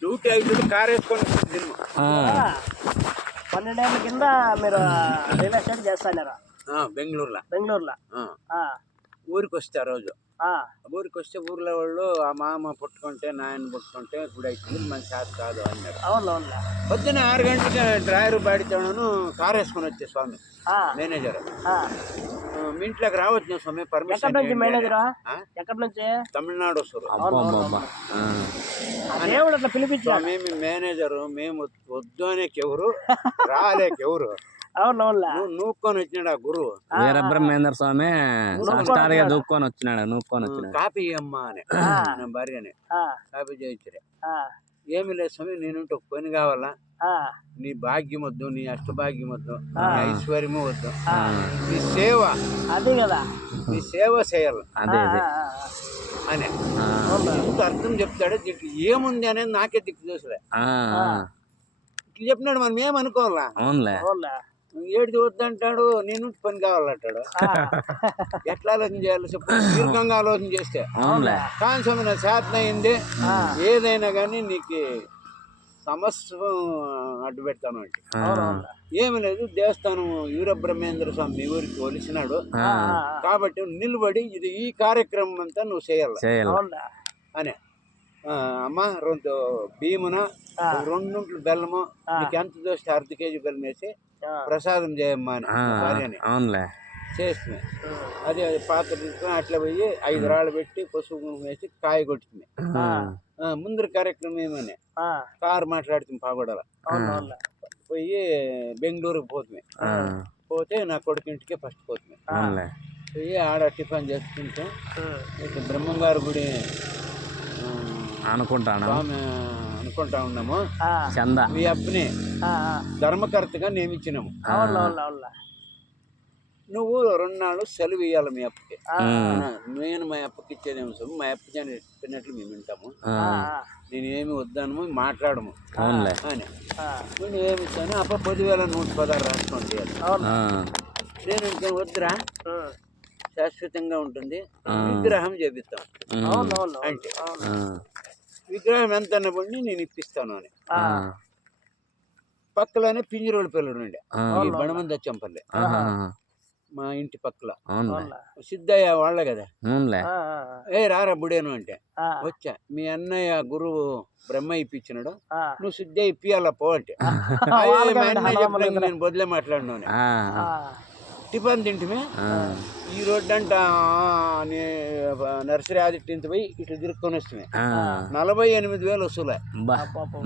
Duty అయితే car వేసుకొని 12 ఏళ్ళ కింద మీరు రియల్ ఎస్టేట్ చేస్తారా? బెంగళూరులో ఊరికి వస్తే ఆ రోజు ఊరికి వస్తే ఊర్లో వాళ్ళు ఆ మామ పుట్టుకుంటే నాయన పుట్టుకుంటే గుడి అవుతుంది మన చేత కాదు అన్నారు. అవును. పొద్దున్న 6 గంటలకి డ్రైవర్ బాడితేను కార్ వేసుకొని వచ్చే స్వామి మేనేజర్ మీ ఇంట్లోకి రావచ్చు స్వామి పర్మిషన్. ఎక్కడి నుంచి? తమిళనాడు వస్తారు. దేవుడు అట్లా పిలిపించా స్వామి మీ మేనేజరు మేము వద్దు అనేకెవరు రాలేకెవరు నూక్కొని వచ్చినాడు ఆ గురువు వీరబ్రహ్మేంద్ర స్వామి సాష్టాలుగా దూక్కొని వచ్చినాడు. కాపీ అమ్మా అని నా భార్యని కాపీ చేయించరే. ఏమి లేదు స్వామి నేను ఒక పని కావాలా, నీ భాగ్యం వద్దు, నీ అష్టభాగ్యం వద్దు, నీ ఐశ్వర్యము వద్దు, నీ సేవ అదే కదా, నీ సేవ చేయాలి అని అర్థం చెప్తాడు. దీంట్లో ఏముంది అనేది నాకే దిక్కు చూసలే. ఇట్లా చెప్పినాడు మనం ఏమనుకోవాలా. ఏడు వద్దంటాడు, నేను పని కావాలంటాడు. ఎట్లా ఆలోచన చేయాలి చెప్పు? దీర్ఘంగా ఆలోచన చేస్తే కాన్సమైన శాతం అయింది. ఏదైనా కానీ నీకు సమస్య అడ్డు పెడతాను అంటే ఏమి లేదు. దేవస్థానం వీరబ్రహ్మేంద్ర స్వామి మీ ఊరికి కొలిసినాడు కాబట్టి నిలబడి ఇది ఈ కార్యక్రమం అంతా నువ్వు చేయాలి అని. అమ్మ 2 బియ్యమున 2 బెల్లము నీకు ఎంత దోస్తే 1/2 కేజీ బెల్లం వేసి ప్రసాదం చేయమ్మా అని భార్యని చేస్తుంది. అది పాత్ర తీసుకొని అట్లా పోయి 5 రాళ్ళు పెట్టి పసుపు వేసి కాయ కొట్టింది. ముందర కార్యక్రమం ఏమని కారు మాట్లాడుతుంది పాగొడల పోయి బెంగళూరుకి పోతుంది. పోతే నా కొడుకు ఇంటికే ఫస్ట్ పోతుంది. పోయి ఆడ టిఫిన్ చేసుకుంటే బ్రహ్మంగారి గుడి అనుకుంటా ఉన్నాము. మీ అప్పని ధర్మకర్తగా నియమించినాము. నువ్వు 2 నాళ్ళు సెలవు ఇవ్వాలి మీ అప్పకి. నేను మా అప్పకి ఇచ్చేదేమో సార్, మా అప్ప చెప్పినట్లు మేము వింటాము. నేను ఏమి వద్దాను మాట్లాడము అని. నేను ఏమి ఇస్తాను అప్ప 10,116 రాసుకోండి. నేను ఇంకా వద్దురా, శాశ్వతంగా ఉంటుంది, విగ్రహం చేపిస్తాం అంటే విగ్రహం ఎంత అన్నపడి నేను ఇప్పిస్తాను అని. పక్కలోనే పింజిరోళ్ళ పిల్లలు ఉండే ఈ బణమంది వచ్చంపల్లి మా ఇంటి పక్కల సిద్ధయ్య వాళ్ళ కదా. రారా బుడేను అంటే వచ్చా. మీ అన్నయ్య గురువు బ్రహ్మ ఇప్పించినాడు, నువ్వు సిద్ధయ్య ఇప్పియాల పో అంటే మా అన్నయ్య చెప్పలేదు. నేను బొద్దులే మాట్లాడినా. టిఫిన్ తింటే ఈ రోడ్డు అంట నర్సరీ ఆదిట్టింత పోయి ఇట్లా తిరుక్కొని వస్తున్నాయి. 48,000 వసూలే.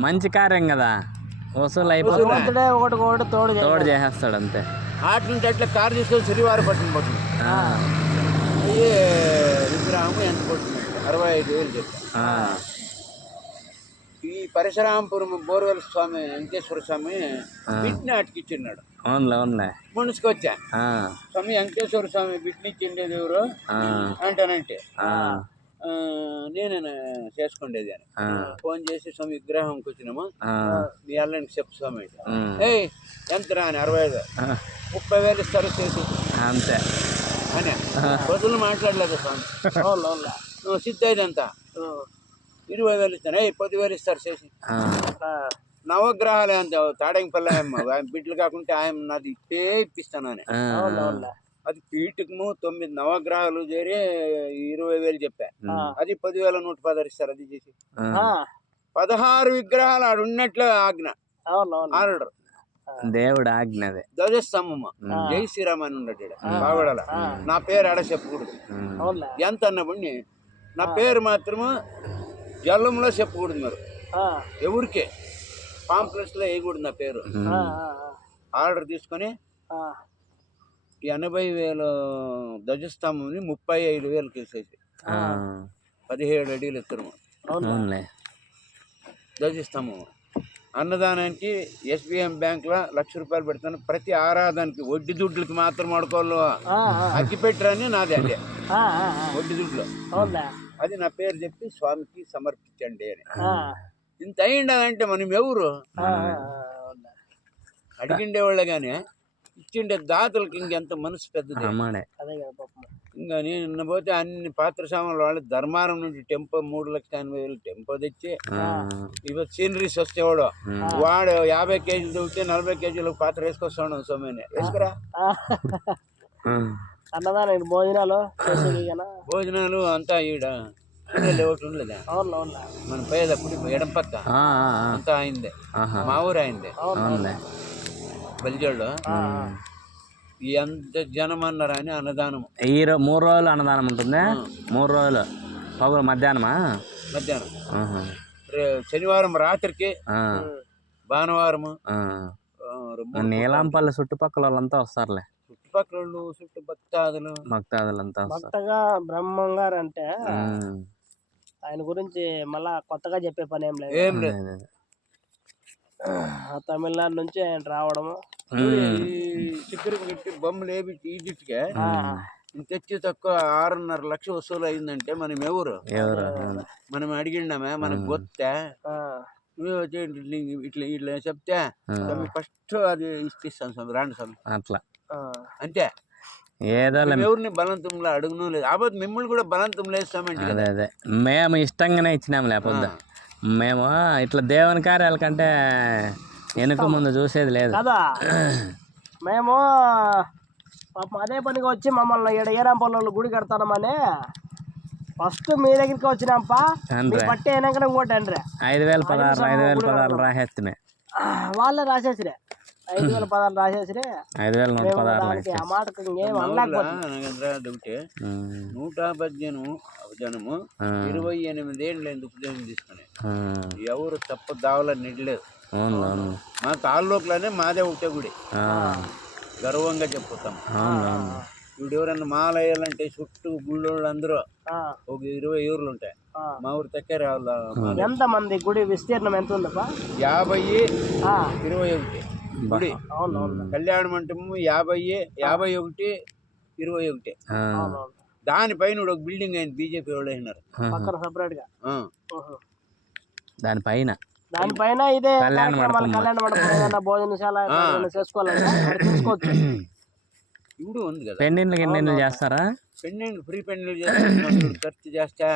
మంచి కార్యం కదా, వసూలు అయిపోతుంది. ఒకటి తోడు చేసేస్తాడు అంతే. అట్లుంటే అట్లా కారు తీసుకొని శ్రీవారి పట్టణం పోతుంది. విగ్రహం ఎంత పడుతుంది? 65,000 చెప్పా. ఈ పరశురాంపురం బోర్వెల్ స్వామి వెంకటేశ్వర స్వామి బిడ్ని అటుకిచ్చిన్నాడు. మునుసుకొచ్చా స్వామి వెంకటేశ్వర స్వామి బిడ్ని ఇచ్చిండేది ఎవరు అంటానంటే నేనే చేసుకుండేది అని ఫోన్ చేసి స్వామి విగ్రహంకి వచ్చినాము మీ అల్లానికి చెప్పు స్వామి అంటే ఎంతరా అని 65,000 30,000 ఇస్తారు చేసి అంతే అని బదులు మాట్లాడలేదు స్వామి. నువ్వు సిద్ధైదు ఎంత 20,000 ఇస్తాను. 10,000 ఇస్తారు చేసి. నవగ్రహాలే అంత తాడంగిపల్లి బిడ్డలు కాకుంటే ఆయన నాది ఇప్పిస్తాను అని. అది పీఠకము 9 నవగ్రహాలు చేరి 20,000 చెప్పా. అది 10,116 ఇస్తారు. అది చేసి 16 విగ్రహాలు ఆడు ఉన్నట్లు ఆజ్ఞ ఆర్డర్ దేవుడు ఆజ్ఞదే. ధ్వజస్తంభము జై శ్రీరామ్ అని ఉండేటాడు బాగోడాల. నా పేరు ఆడ చెప్పకూడదు ఎంత అన్నప్పుడు నా పేరు మాత్రము జల్లంలో చెప్పకూడదు. మరి ఎవరికే పాంప్లెట్స్ లో వేయకూడదు నా పేరు. ఆర్డర్ తీసుకొని 80,000 ధ్వజస్తంభం 35,000 కేసేసి 17 అడుగులు ఎత్తురము ధ్వజస్తంభం. అన్నదానానికి SBM బ్యాంకులో ₹1,00,000 పెడతాను. ప్రతి ఆరాధనకి వడ్డీ దుడ్లకి మాత్రం వాడుకోవాలి. అగ్గి పెట్టరని నాది అదే వడ్డీ దుడ్లు. అది నా పేరు చెప్పి స్వామికి సమర్పించండి అని. ఇంత అయిండదంటే మనం ఎవరు అడిగిండేవాళ్ళే కానీ ఇచ్చిండే దాతలకి ఇంకెంత మనసు పెద్దది. ఇంకా నేను నిన్న పోతే అన్ని పాత్ర సామాన్లు వాళ్ళు ధర్మారం నుండి టెంపో 3,80,000 టెంపో తెచ్చి ఇవి సీనరీస్ వస్తే వాడు 50 కేజీలు తగ్గితే 40 కేజీలకు పాత్ర వేసుకొస్తాడు సోమని వేసుకురా. అన్నదానం భోజనాలు అంతా ఈడ ఒకటి ఉండలేదా మన పేద కుడి ఎడం పక్క అంతా అయిందే, మా ఊరు అయిందే బలిజోళ్ళు. ఎంత జనం అన్నారు అని అన్నదానం. 3 రోజులు అన్నదానం ఉంటుంది. 3 రోజులు పగులు మధ్యాహ్నమా? మధ్యాహ్నం. శనివారం రాత్రికి, భానువారం. నీలాంపల్లి చుట్టుపక్కల వాళ్ళంతా వస్తారులే. చుట్టుపక్కల వాళ్ళు భక్తాదులు అంతా భక్తగా బ్రహ్మంగారు అంటే ఆయన గురించి మళ్ళా కొత్తగా చెప్పే పని ఏం లేదు. తమిళనాడు నుంచి ఆయన రావడము, చిక్కరికి పెట్టి బొమ్మలు వేపించి ఈజిప్ట్కే తెచ్చి తక్కువ 6.5 లక్షలు వసూలు అయిందంటే మనం ఎవరు మనం అడిగిండామే మనకు గొత్తే ఇట్లా ఇట్లా చెప్తే ఫస్ట్ అది ఇస్తాను స్వామి రాండి స్వామి అట్లా అంతే. ఏదో ఎవరిని బలంతంలో అడుగును లేదు. ఆపోతే మిమ్మల్ని కూడా బలంతం లేస్తామంటే అదే మేము ఇష్టంగానే ఇచ్చినాము. లేకపోతే మేము ఇట్లా దేవుని కార్యాల కంటే వెనుక ముందు చూసేది లేదు కదా. మేము అదే పనిగా వచ్చి మమ్మల్ని ఏరాంపల్లి గుడి కడతామని ఫస్ట్ మీ దగ్గరికి వచ్చినాంపా. పట్టి అయినాక ఇంకోటి అండి 5,016 రాసేస్తే వాళ్ళే రాసేసిరే. 5,016 రాసేసిరే. 5,116 ఆ మాటకు ఇంకేం అనలేకపోతే 118 జనము 28 ఏళ్ళు ఉపదేశం తీసుకుని ఎవరు తప్ప దావల నిడలేదు. మా తాళ్ళలోనే మాదే ఒకటే గుడి, గర్వంగా చెప్పుతాం. ఇప్పుడు ఎవరన్నా మాల వేయాలంటే చుట్టూ గుళ్ళోళ్ళు అందరూ ఒక 20 ఊర్లు ఉంటాయి. మా ఊరు తక్కే రావాలి. ఎంత మంది గుడి విస్తీర్ణం ఎంత ఉందప్పా? 50, 21 గుడి. కళ్యాణ మంటపము 50, 51, 21. దానిపైన ఒక బిల్డింగ్ అయింది, బీజేపీ వాళ్ళు అయినారు పక్కన సపరేట్ గా. దానిపైన ఇదే కళ్యాణ మండపం భోజనశాల చేసుకోవాలంటే చూసుకోవచ్చు. ఇప్పుడు ఉంది కదా. పెళ్ళిళ్ళు చేస్తారా? పెళ్ళిళ్ళు ఫ్రీ పెళ్ళిళ్ళు చేస్తాం, ఖర్చు చేస్తా.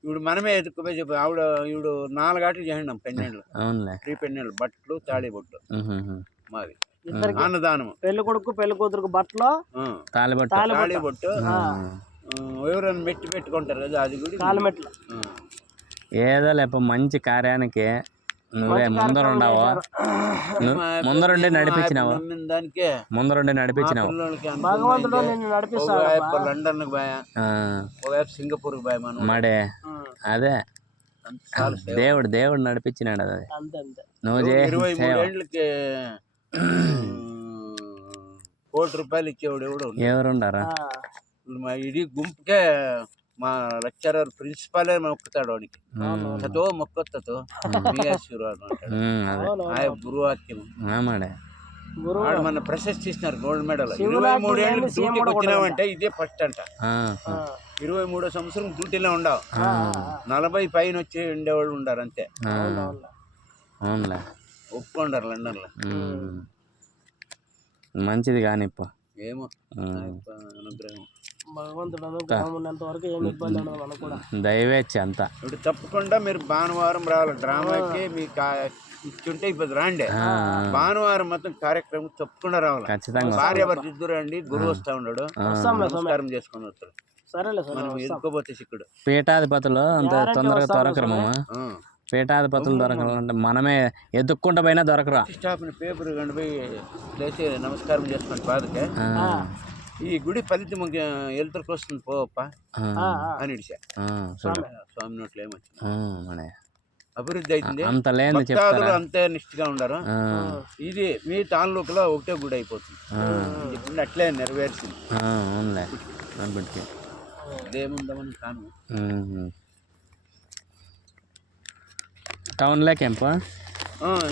ఇప్పుడు మనమే ఎత్తుకుపోయి చెప్పి ఆవిడ ఇప్పుడు 4 ఆటలు చేసినాం పెళ్ళిళ్ళు, ఫ్రీ పెళ్ళిళ్ళు, బట్టలు, తాళి బొట్టు మావి. అన్నదానం, పెళ్లి కొడుకు పెళ్లి కూతురుకు బట్టలు, తాళి బొట్టు. ఎవరైనా మెట్టి పెట్టుకుంటారు కదా, అది కూడా కాలుమెట్లు. ఏదో లేప మంచి కార్యానికి నువ్వే ముందరుండావు, ముందరుండి నడిపించినావు, ముందరుండి నడిపించినావు. భగవంతుడు నిన్ను నడిపిస్తాడు. లండన్ పోయా, ఒకవైపు సింగపూర్ పోయా మనం మడే. అదే దేవుడు నడిపించినాడు. అది నువ్వు 23 ఏళ్ళకి ₹1,00,00,000 ఇచ్చేవాడు ఎవరుండారా? మా ఇడీ గుంపుకే మా లెక్చరర్ ప్రిన్సిపాలే మొక్కుతాడు వాడికి. చతో మొక్కొత్తతో మీ ఆశీర్వాదం అంటాడు. గురువాక్యం. వాడు మన ప్రశస్తి ఇస్తున్నారు, గోల్డ్ మెడల్. 23 ఏళ్ళకి డ్యూటీకి వచ్చినావంటే ఇదే ఫస్ట్ అంట. 23వ సంవత్సరం డ్యూటీలో ఉండవు, 40 పైన వచ్చి ఉండేవాళ్ళు ఉండారు అంతే. ఒప్పుకుంటారు లండన్ లో. మంచిది కానీ ఏమో అనుగ్రహం, భగవంతుడు అనుగ్రహం ఉన్నంత వరకు ఏమి ఇబ్బంది ఉండదు మనకు కూడా. దయవేచ్ఛ అంతా. ఇప్పుడు తప్పకుండా మీరు భానువారం రావాలి డ్రామాకి. మీకు ఇచ్చుంటే ఇప్పుడు రాండి. భానువారం మొత్తం కార్యక్రమం తప్పకుండా రావాలి. ఖచ్చితంగా భార్య భర్త ఇద్దరు రండి. గురువు వస్తా ఉన్నాడు, నమస్కారం చేసుకొని వస్తాడు. మనం ఎదుర్కోపోతే చిక్కుడు. పీఠాధిపతులు అంత తొందరగా దొరకరమ్మా. పీఠాధిపతులు దొరకాలంటే మనమే ఎదుక్కుంటా పోయినా దొరకరా. స్టాఫ్ని పేపర్ కండి పోయి లేచి నమస్కారం చేసుకోండి బాధకే. ఈ గుడి ఫలితం ఎలుతురికి వస్తుంది పోప్ప అని ఇడిచా. స్వామి నోట్లు ఏమొచ్చింది, అభివృద్ధి అవుతుంది. అంతే నిష్ఠగా ఉండరు. ఇది మీ తాలూకులో ఒకటే గుడి అయిపోతుంది. ఇప్పుడు అట్లే నెరవేర్చింది. ఇదేముందామని కాను. టౌన్లోకి ఎంపా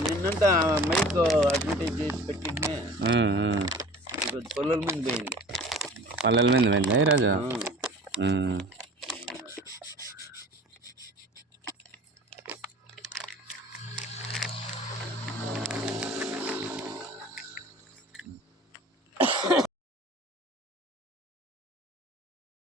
నిన్నంతా మైక్ అడ్వర్టైజ్ చేసి పెట్టింది. పొలాల మీద పోయింది. పల్లెల మీద పోయింది ఈరోజు.